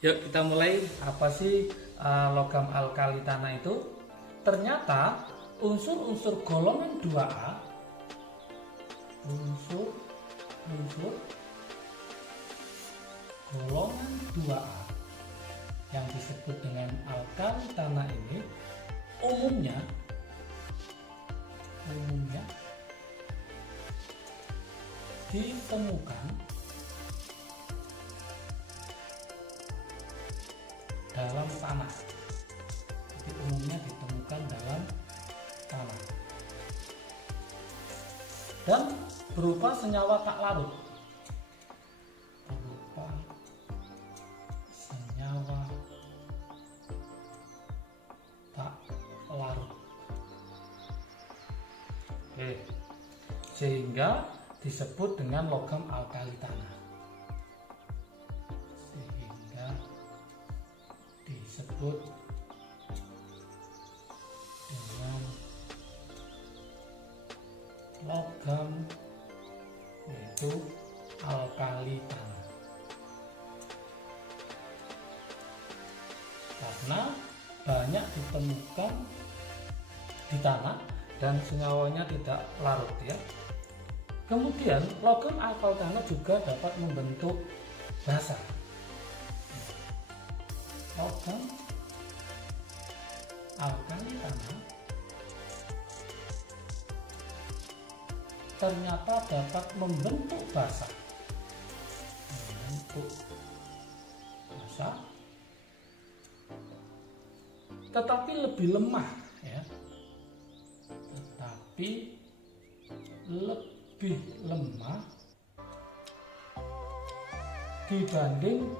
Yuk kita mulai. Apa sih logam alkali tanah itu? Ternyata unsur-unsur golongan 2A, unsur golongan 2A yang disebut dengan alkali tanah ini umumnya ditemukan dalam tanah. Jadi umumnya ditemukan dalam tanah dan berupa senyawa tak larut. Berupa senyawa tak larut. Oke. Sehingga disebut dengan logam alkali tanah. Sehingga disebut dengan logam yaitu alkali tanah. Karena banyak ditemukan di tanah dan senyawanya tidak larut ya. Kemudian logam alkali tanah juga dapat membentuk basa. Logam alkali tanah ternyata dapat membentuk basa. Tetapi lebih lemah ya. Lebih lemah dibanding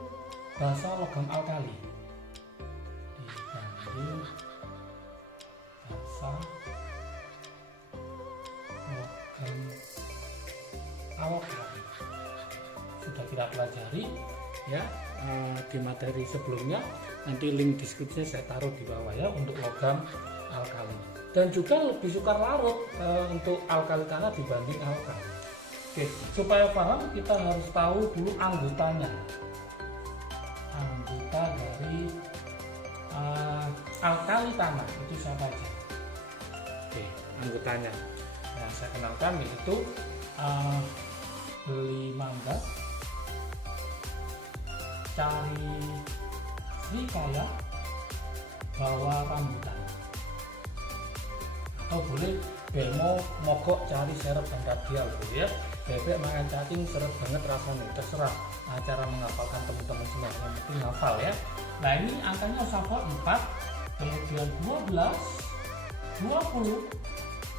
basa logam alkali. Dibanding basa logam alkali. Sudah kita pelajari ya di materi sebelumnya. Nanti link deskripsinya saya taruh di bawah ya untuk logam alkali. Dan juga lebih sukar larut untuk alkali tanah dibanding alkali. Oke, supaya paham kita harus tahu dulu anggotanya. Anggota dari alkali tanah itu siapa aja? Oke, anggotanya. Nah, saya kenalkan yaitu beli mangga, cari srikaya, bawa rambutan. Atau boleh bemo mogok cari serep dan radial boleh ya. Bebek makan cacing seret banget rasanya, terserah cara menghafalkan teman-teman semua, yang penting hafal ya. Nah ini angkanya harus hafal 4, kemudian 12, 20,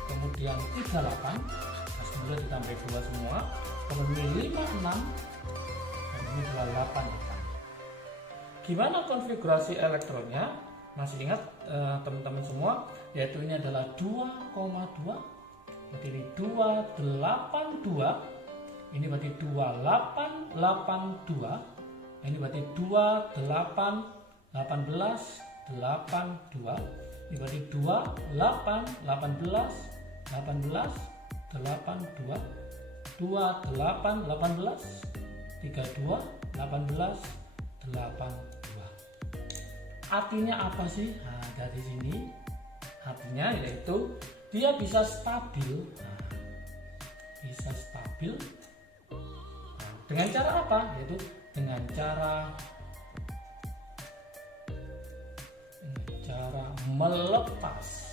kemudian 38, nah kemudian ditambah 2 semua, kemudian 5, 6, dan ini adalah 8. Gimana konfigurasi elektronnya? Masih ingat teman-teman semua, yaitu ini adalah 2,2, berarti ini 282, ini berarti 2882, ini berarti 2818, 82, ini berarti 2818, 82, artinya apa sih? Nah, dari sini artinya yaitu dia bisa stabil. Bisa stabil. Nah, dengan cara apa? Yaitu dengan cara melepas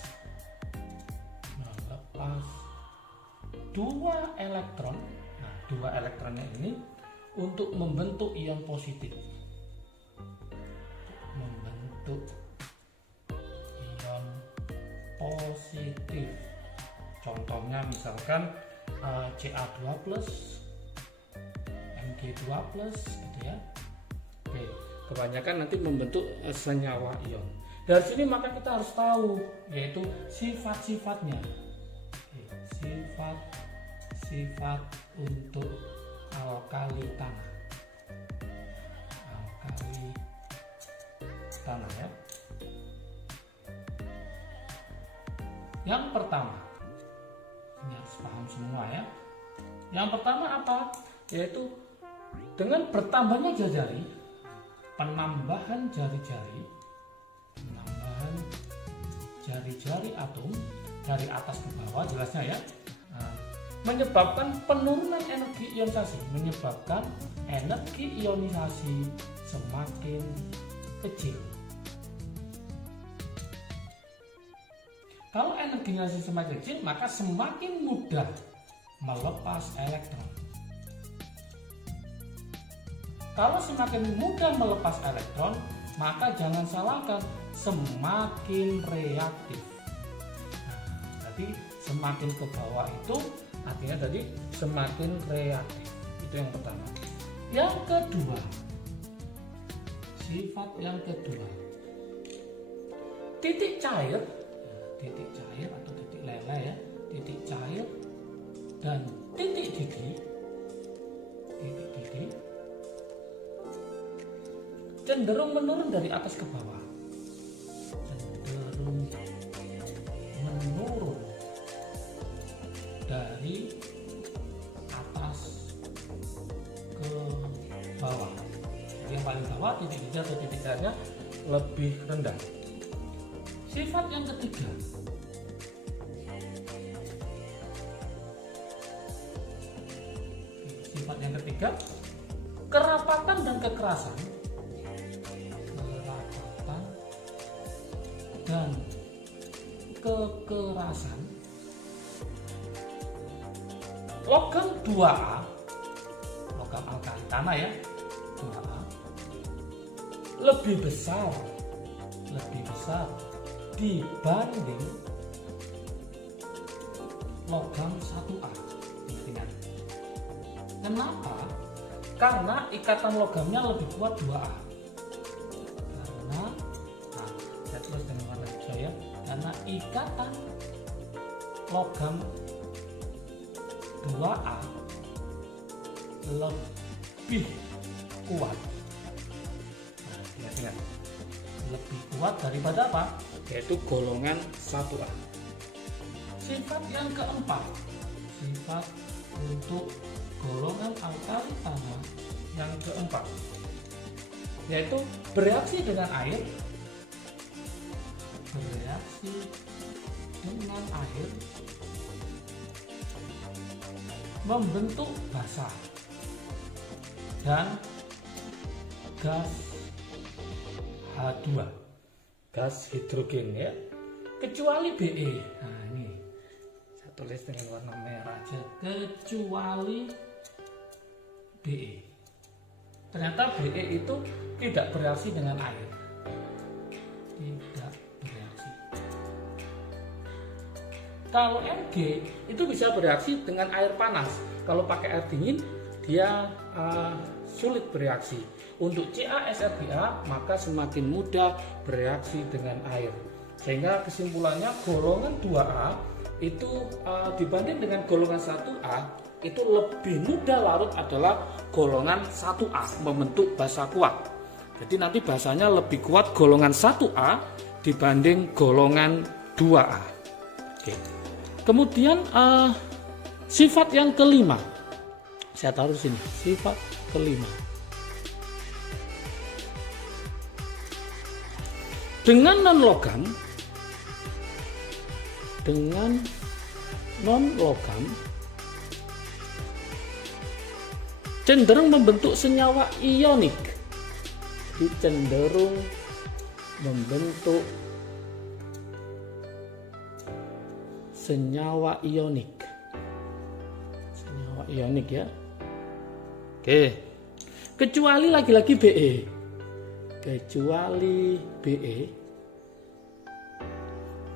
dua elektron. Nah, dua elektronnya ini untuk membentuk ion positif. Ion positif. Contohnya misalkan Ca2+, Mg2+ gitu ya. Oke, kebanyakan nanti membentuk senyawa ion. Dari sini maka kita harus tahu yaitu sifat-sifatnya. Oke, sifat untuk alkali tanah. Ya. Yang pertama, ini harus paham semua ya. Yang pertama apa? Yaitu dengan bertambahnya jajari penambahan jari-jari atom dari atas ke bawah, jelasnya ya, menyebabkan penurunan energi ionisasi, menyebabkan energi ionisasi semakin kecil. Kalau energi ionisasi semakin kecil, maka semakin mudah melepas elektron. Kalau semakin mudah melepas elektron, maka jangan salahkan, semakin reaktif. Nah, jadi semakin ke bawah itu artinya tadi semakin reaktif. Itu yang pertama. Yang kedua, sifat yang kedua, titik cair atau titik leleh ya, titik cair dan titik didih cenderung menurun dari atas ke bawah, dari atas ke bawah. Yang paling bawah titik didih atau titik cairnya lebih rendah. Sifat yang ketiga, kerapatan dan kekerasan. Logam 2A, logam alkali tanah ya, 2A lebih besar dibanding logam 1A. Ingat. Kenapa? Karena ikatan logamnya lebih kuat 2A. Saya tulis dengan warna hijau ya. Karena ikatan logam 2A lebih kuat. Ingat. Lebih kuat daripada apa? Yaitu golongan 1A. Sifat yang keempat, sifat untuk golongan alkali tanah yang keempat, yaitu bereaksi dengan air, membentuk basa dan gas H2, gas hidrogen ya, kecuali Be. Nah ini saya tulis dengan warna merah aja, kecuali Be. Ternyata Be itu tidak bereaksi dengan air, tidak bereaksi. Kalau Mg itu bisa bereaksi dengan air panas. Kalau pakai air dingin dia sulit bereaksi. Untuk CaSrBa maka semakin mudah bereaksi dengan air. Sehingga kesimpulannya golongan 2A itu dibanding dengan golongan 1A itu lebih mudah larut adalah golongan 1A, membentuk basa kuat. Jadi nanti basanya lebih kuat golongan 1A dibanding golongan 2A. Oke. Kemudian sifat yang kelima, saya taruh sini, sifat kelima. Dengan non logam cenderung membentuk senyawa ionik. Cenderung membentuk senyawa ionik. Senyawa ionik ya. Oke. Kecuali lagi-lagi Be. Kecuali Be.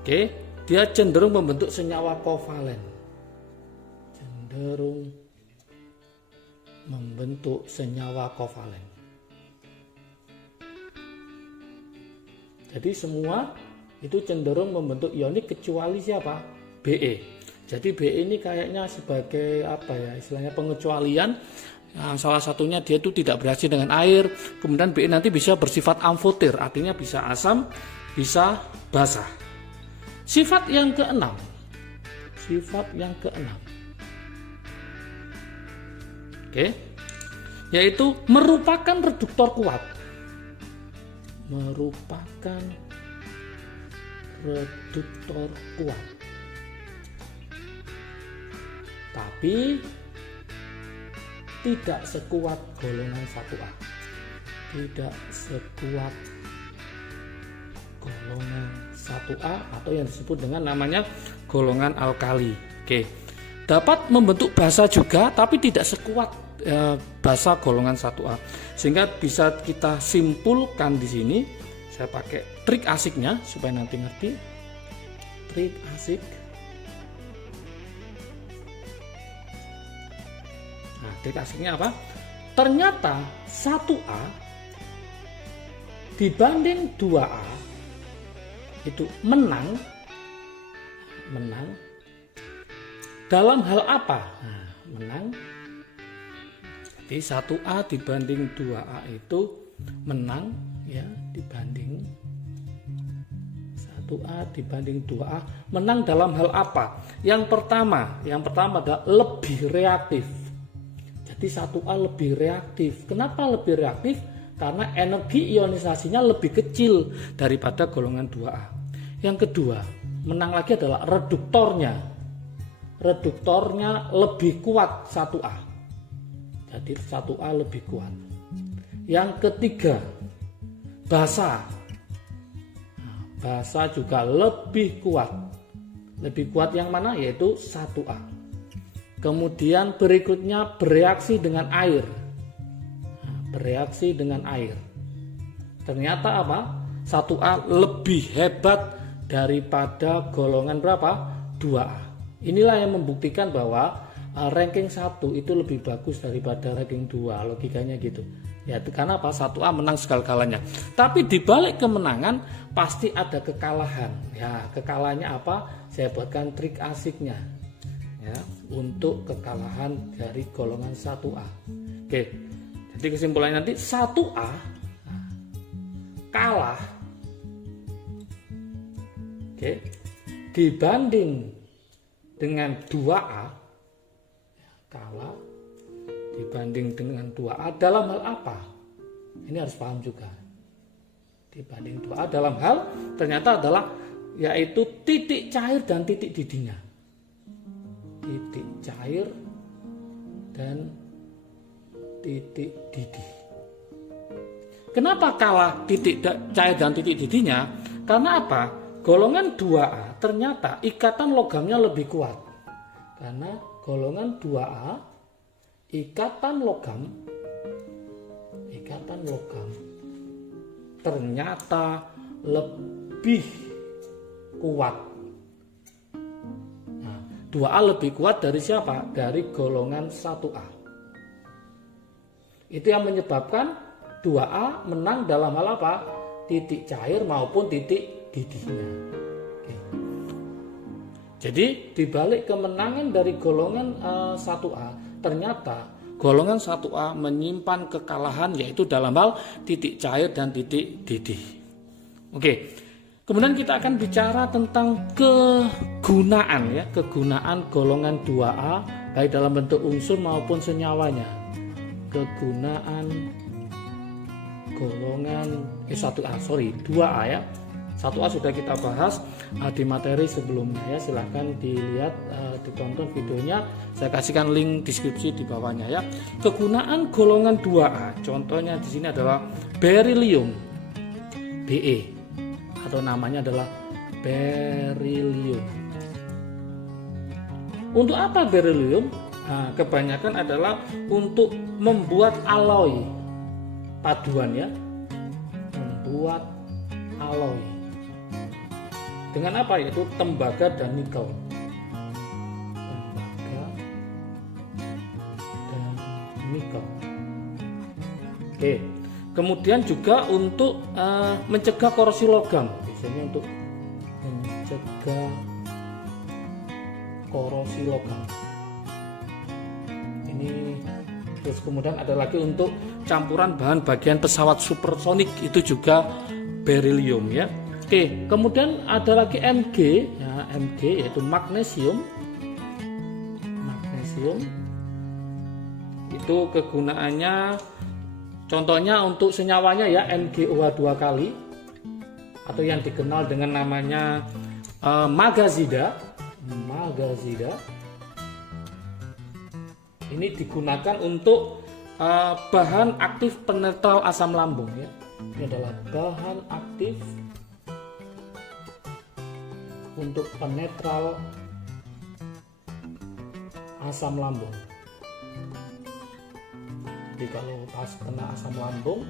Oke, dia cenderung membentuk senyawa kovalen. Cenderung membentuk senyawa kovalen. Jadi semua itu cenderung membentuk ionik kecuali siapa? Be. Jadi Be ini kayaknya sebagai apa ya, istilahnya pengecualian. Nah, salah satunya dia itu tidak bereaksi dengan air. Kemudian Be nanti bisa bersifat amfoter, artinya bisa asam, bisa basah. Sifat yang keenam. Oke. Yaitu merupakan reduktor kuat. merupakan reduktor kuat, tapi tidak sekuat golongan 1A. Tidak sekuat golongan 1A atau yang disebut dengan namanya golongan alkali. Oke. Dapat membentuk basa juga tapi tidak sekuat basa golongan 1A. Sehingga bisa kita simpulkan di sini, saya pakai trik asiknya supaya nanti ngerti. Trik asik. Nah, trik asiknya apa? Ternyata 1A dibanding 2A itu menang dalam hal apa? Nah, menang. Jadi 1A dibanding 2A itu menang ya, dibanding 1A dibanding 2A menang dalam hal apa? Yang pertama adalah lebih reaktif. Jadi 1A lebih reaktif. Kenapa lebih reaktif? Karena energi ionisasinya lebih kecil daripada golongan 2A. Yang kedua, menang lagi adalah reduktornya. Reduktornya lebih kuat 1A. Jadi 1A lebih kuat. Yang ketiga, basa. Nah, basa juga lebih kuat. Lebih kuat yang mana? Yaitu 1A. Kemudian berikutnya bereaksi dengan air. Nah, bereaksi dengan air. Ternyata apa? 1A lebih hebat daripada golongan berapa? 2A. Inilah yang membuktikan bahwa ranking 1 itu lebih bagus daripada ranking 2, logikanya gitu. Ya, karena apa? 1A menang segala-galanya. Tapi di balik kemenangan pasti ada kekalahan. Ya, kekalahannya apa? Saya buatkan trik asiknya. Ya, untuk kekalahan dari golongan 1A. Oke. Jadi kesimpulannya nanti 1A kalah. Oke. Dibanding dengan 2A, kalah dibanding dengan 2A dalam hal apa? Ini harus paham juga. Dibanding 2A dalam hal ternyata adalah yaitu titik cair dan titik didihnya. Titik cair dan titik didih. Kenapa kalah titik cair dan titik didihnya? Karena apa? Golongan 2A ternyata ikatan logamnya lebih kuat. Karena golongan 2A ikatan logam ternyata lebih kuat. Nah, 2A lebih kuat dari siapa? Dari golongan 1A. Itu yang menyebabkan 2A menang dalam hal apa? Titik cair maupun titik didihnya. Oke. Jadi dibalik kemenangan dari golongan 1A, ternyata golongan 1A menyimpan kekalahan yaitu dalam hal titik cair dan titik didih. Oke. Kemudian kita akan bicara tentang kegunaan ya, kegunaan golongan 2A baik dalam bentuk unsur maupun senyawanya. Kegunaan golongan 2A ya. 1A sudah kita bahas di materi sebelumnya ya, silahkan dilihat, ditonton videonya, saya kasihkan link deskripsi di bawahnya ya. Kegunaan golongan 2A, contohnya di sini adalah beryllium, Be, atau namanya adalah beryllium. Untuk apa beryllium? Nah, kebanyakan adalah untuk membuat alloy paduan ya, membuat alloy. Dengan apa? Yaitu tembaga dan nikel. Tembaga dan nikel. Oke. Kemudian juga untuk mencegah korosi logam. Biasanya untuk mencegah korosi logam. Ini terus kemudian ada lagi untuk campuran bahan bagian pesawat supersonik, itu juga beryllium ya. Oke, kemudian ada lagi Mg, ya, Mg yaitu magnesium. Magnesium itu kegunaannya, contohnya untuk senyawanya ya, MgOH 2 kali. atau yang dikenal dengan namanya magazida. Ini digunakan untuk bahan aktif penetral asam lambung ya. Ini adalah bahan aktif untuk penetral asam lambung. Jadi kalau pas kena asam lambung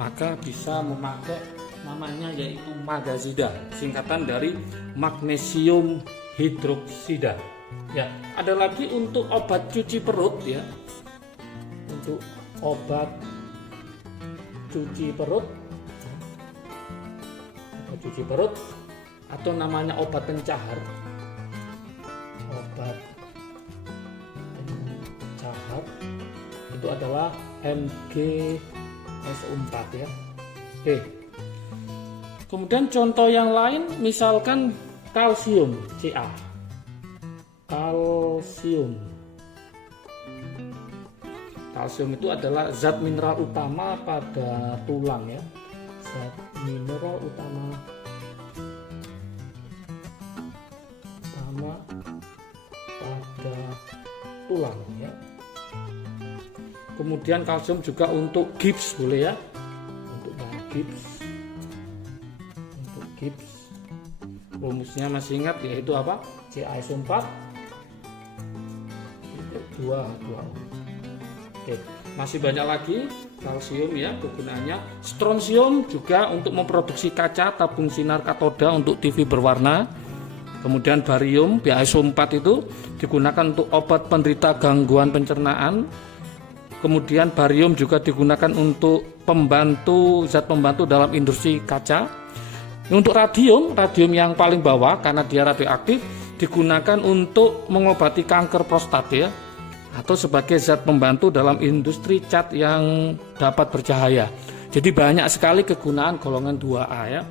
maka bisa memakai namanya yaitu magazida, singkatan dari magnesium hidroksida. Ya, ada lagi untuk obat cuci perut ya. Untuk obat cuci perut, atau namanya obat pencahar. Obat pencahar itu adalah MgSO4 ya. Oke. Kemudian contoh yang lain misalkan kalsium, Ca. Kalsium itu adalah zat mineral utama pada tulang ya. Zat mineral utama pada tulang ya. Kemudian kalsium juga untuk gips boleh ya. Untuk gips. Rumusnya masih ingat yaitu apa? CaSO4 2H2O. Oke, masih banyak lagi kalsium ya kegunaannya. Strontium juga untuk memproduksi kaca tabung sinar katoda untuk TV berwarna. Kemudian barium BaSO4 itu digunakan untuk obat penderita gangguan pencernaan. Kemudian barium juga digunakan untuk zat pembantu dalam industri kaca. Untuk radium yang paling bawah karena dia radioaktif digunakan untuk mengobati kanker prostat ya, atau sebagai zat pembantu dalam industri cat yang dapat bercahaya. Jadi banyak sekali kegunaan golongan 2A ya.